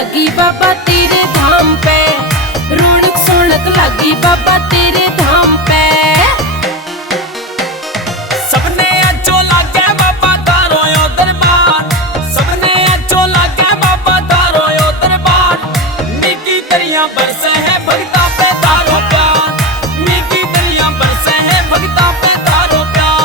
लगी बाबा तेरे धाम पे, रौनक सोनक लगी बाबा तेरे धाम पे। सबने अच्छो लागे बाबा तारो यो दरबार, सबने अच्छो लागे बाबा तारो यो दरबार। निकी दरिया बरसे है भगता पे तारो प्यार, निकी दरिया बरसे है भगता पे तारो प्यार।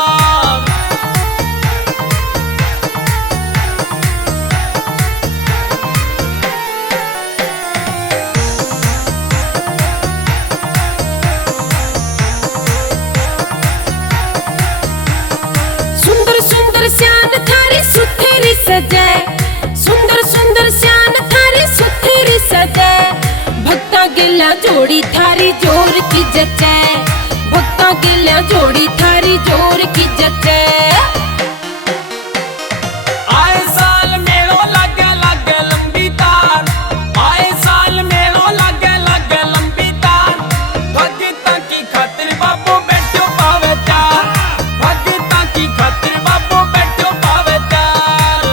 सुंदर सुंदर श्यान थारी सुथेरी सजे, सुंदर सुंदर श्यान थारी सुथेरी सजे। भक्ता गिला जोड़ी थारी जोर की जचे, भक्ता गिला जोड़ी थारी जोर की जचे। आए साल मेलो लागे लागे लंबी तार, आए साल मेलो लागे लागे लंबी तार। भगता की खातिर बाबू बैठो पावे त्यार, भगता की खातिर बाबू बैठो पावे त्यार।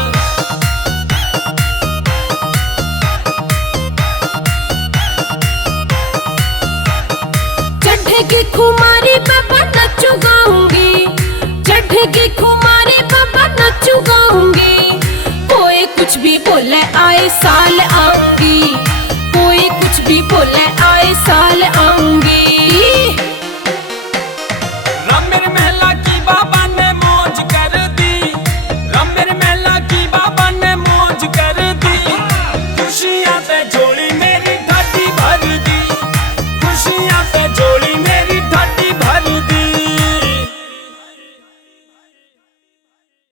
चढ़ेगी खुमारी बाबा नचू गाऊंगी, चढ़ेगी खुमारी बाबा नचू गाऊंगी। कोई कुछ भी बोले आए साल